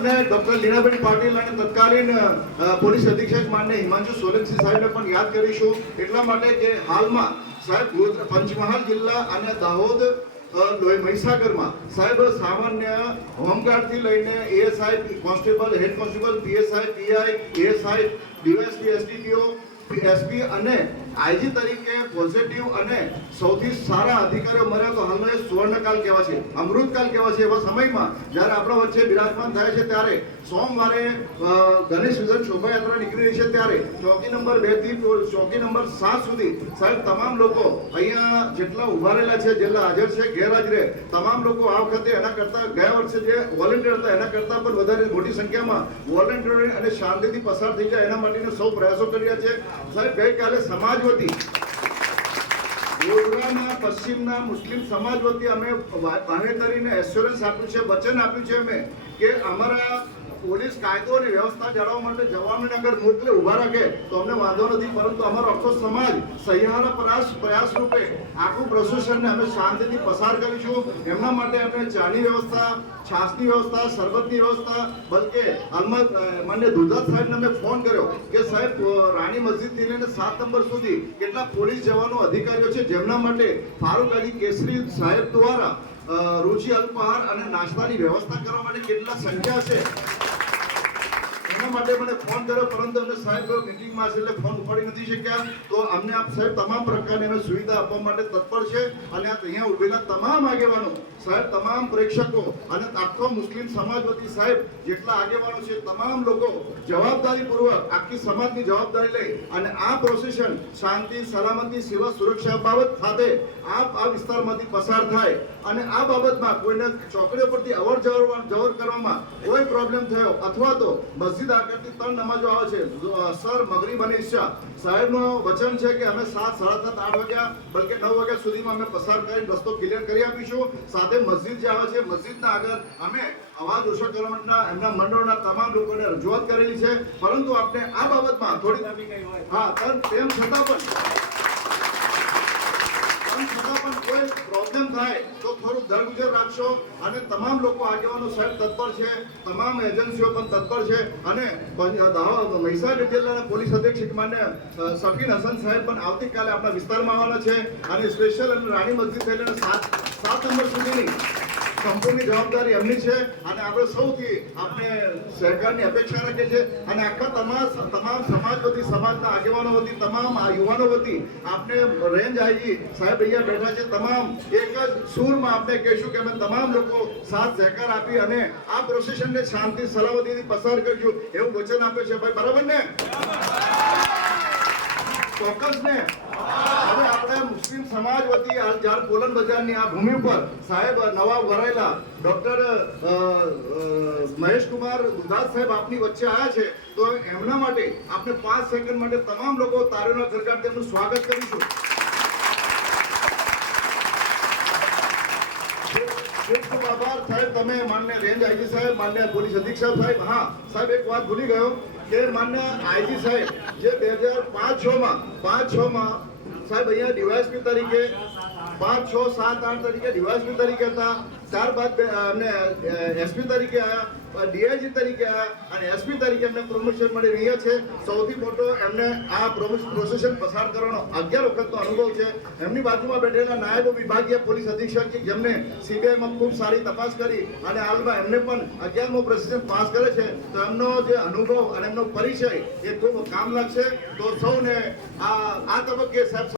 આપણે ડોક્ટર લીનાબેન પાટીલ અને તત્કાલીન પોલીસ અધિક્ષક માન્ય હિમાંશુ સોલંકી સાહેબને પણ યાદ કરીશું, એટલા માટે કે હાલમાં સાહેબ પંચમહાલ જિલ્લા અને દાહોદ મહીસાગરમાં સાહેબ સામાન્ય હોમગાર્ડથી લઈને ASI constable, head constable, PSI, PI, ASI, DYSP, SDPO, SP અને આઈજી તરીકે પોઝિટિવ અને સૌથી સારા અધિકારીઓ મળ્યા તો હાલનો એ સુવર્ણકાલ કહેવાય છે, અમૃતકાલ કહેવાય છે. એવા સમયમાં જ્યારે આપણા વચ્ચે બિરાજમાન થાય છે ત્યારે સોમવારે ગણેશ વિસર્જન શોભાયાત્રા નીકળી રહી છે ત્યારે ચોકી નંબર 2 થી ચોકી નંબર 7 સુધી સાહેબ તમામ લોકો અહીંયા જેટલા ઉભા રહેલા છે, જેટલા હાજર છે, ગેરહાજરે તમામ લોકો આ વખતે એના કરતા ગયા વર્ષે જે વોલેન્ટિયર હતા એના કરતા પણ વધારે મોટી સંખ્યામાં વોલેન્ટિયર અને શાંતિથી પસાર થઈ જાય એના માટેના સૌ પ્રયાસો કરી રહ્યા છે. સાહેબ ગઈકાલે સમાજ વતી વડોદરાના પશ્ચિમના મુસ્લિમ સમાજ વતી અમે બાંહેધરીને એશ્યોરન્સ આપ્યું છે, વચન આપ્યું છે અમે કે અમારા પોલીસ કાયદો અને વ્યવસ્થા જાળવવા માટે જવાનોને અગર મોકલે ઉભા રાખે તો અમને વાંધો નથી, પરંતુ અમારો આખો સમાજ સહિયારા પ્રયાસ રૂપે આખું પ્રોસેસનને અમે શાંતિથી પસાર કરીશું. એમના માટે અમે ચાની વ્યવસ્થા, છાસની વ્યવસ્થા, શરબતની વ્યવસ્થા, બલકે હાલમાં માન્ય દુધાત સાહેબને અમે ફોન કર્યો કે સાહેબ રાણી મસ્જિદથી લઈને 7 નંબર સુધી કેટલા પોલીસ જવાનો અધિકારીઓ છે જેમના માટે ફારૂક અલી કેસરી સાહેબ દ્વારા રુચિ અલ્પાહાર અને નાસ્તાની વ્યવસ્થા કરવા માટે કેટલા સંખ્યા છે એના માટે મને ફોન કર્યો, પરંતુ અમને સાહેબ મીટિંગમાં છે એટલે ફોન ઉપાડી નથી શક્યા. તો અમને આપ સાહેબ તમામ પ્રકારની અમે સુવિધા આપવા માટે તત્પર છે અને અહીંયા ઉભેલા તમામ આગેવાનો સાહેબ, તમામ પ્રેક્ષકો અને આખો મુસ્લિમ સમાજ વતી સાહેબ જેટલા આગેવાનો છે તમામ લોકો જવાબદારીપૂર્વક આખી સમાજની જવાબદારી લઈ અને આ પ્રોસેશન શાંતિ, સલામતી, સેવા, સુરક્ષા બાબત સાથે આ વિસ્તારમાંથી પસાર થાય અને આ બાબતમાં કોઈને ચોકડીઓ પરથી અવર જવર કરવામાં કોઈ પ્રોબ્લેમ થયો અથવા તો મસ્જિદ આગળથી 3 નમાજો આવે છે સર મગરીબ અને ઈશા, સાહેબનું વચન છે કે અમે 7, 7:30, 8 વાગ્યા બલકે 9 વાગ્યા સુધીમાં અમે પસાર કરી રસ્તો ક્લિયર કરી આપીશું. સાથે મસ્જિદ જે આવે છે મસ્જિદના આગળ અમે અવાજ ઓછો કરવા એમના મંડળના તમામ લોકોને રજૂઆત કરેલી છે, પરંતુ આપણે આ બાબતમાં થોડી તેમ છતાં પણ કોઈ પ્રોબ્લેમ થાય તો થોડું દરગુજર રાખશો. અને તમામ લોકો આગેવાનો સાહેબ તત્પર છે, તમામ એજન્સીઓ પણ તત્પર છે અને મહીસાગર જિલ્લાના પોલીસ અધિક્ષક માન્ય સફીન હસન સાહેબ પણ આવતીકાલે આપણા વિસ્તારમાં આવવાના છે અને સ્પેશિયલ અને રાણી મસ્જિદ થી લઈને 7 નંબર સુધીની સંપૂર્ણ જવાબદારી એમની છે અને આપણે સૌથી આપણે સરકારની અપેક્ષા રાખીએ છીએ અને આખા તમામ સમાજ વતી, સમાજના આગેવાનો વતી, તમામ યુવાનો વતી આપણે રેન્જ આઈજી સાહેબ અહીંયા બેઠા છે, તમામ એક જ સૂરમાં આપણે કહીશું કે અમે તમામ લોકો સાથ સહકાર આપી અને આ પ્રોસેસનને શાંતિ, સલામતીથી પસાર કરીશું એવું વચન આપે છે. ભાઈ બરાબર ને? ચોક્કસ ને? હવે આપણે મુસ્લિમ સમાજ વતી જ્યારે પોલન બજારની આ ભૂમિ પર સાહેબ નવા વરાયેલા ડોક્ટર મહેશકુમાર દુધાત સાહેબ આપની વચ્ચે આવ્યા છે, તો એમના માટે આપણે 5 સેકન્ડ માટે તમામ લોકો તાળીઓના ગરગડાટ તેમનું સ્વાગત કરીશું. ખૂબ ખૂબ આભાર સાહેબ. તમે માન્ય રેન્જ આઈજી સાહેબ, માન્ય પોલીસ અધિક્ષક સાહેબ, હા સાહેબ એક વાત ભૂલી ગયો કે માન્ય આઈજી સાહેબ જે 2005-6માં સાહેબ અહીંયા ડીવાયએસપી તરીકે 5, 6, 7, 8 તરીકે ડીવાયએસપી તરીકે હતા, ત્યારબાદ અમને એસપી તરીકે આવ્યા, ડીઆઈજી તરીકે આવ્યા અને એસપી તરીકે એમને પ્રમોશન મળી રહ્યા છે. સૌથી મોટો એમને આ પ્રોસેસન પસાર કરવાનો 11 વખતનો અનુભવ છે. એમની બાજુમાં બેઠેલા નાયબ વિભાગીય પોલીસ અધિક્ષક જેમને સીબીઆઈમાં ખૂબ સારી તપાસ કરી અને હાલમાં એમને પણ 11મો પ્રોસેસન પાસ કરે છે, તો એમનો જે અનુભવ અને એમનો પરિચય એ ખૂબ કામ લાગશે. તો સૌને આ તબક્કે સાહેબ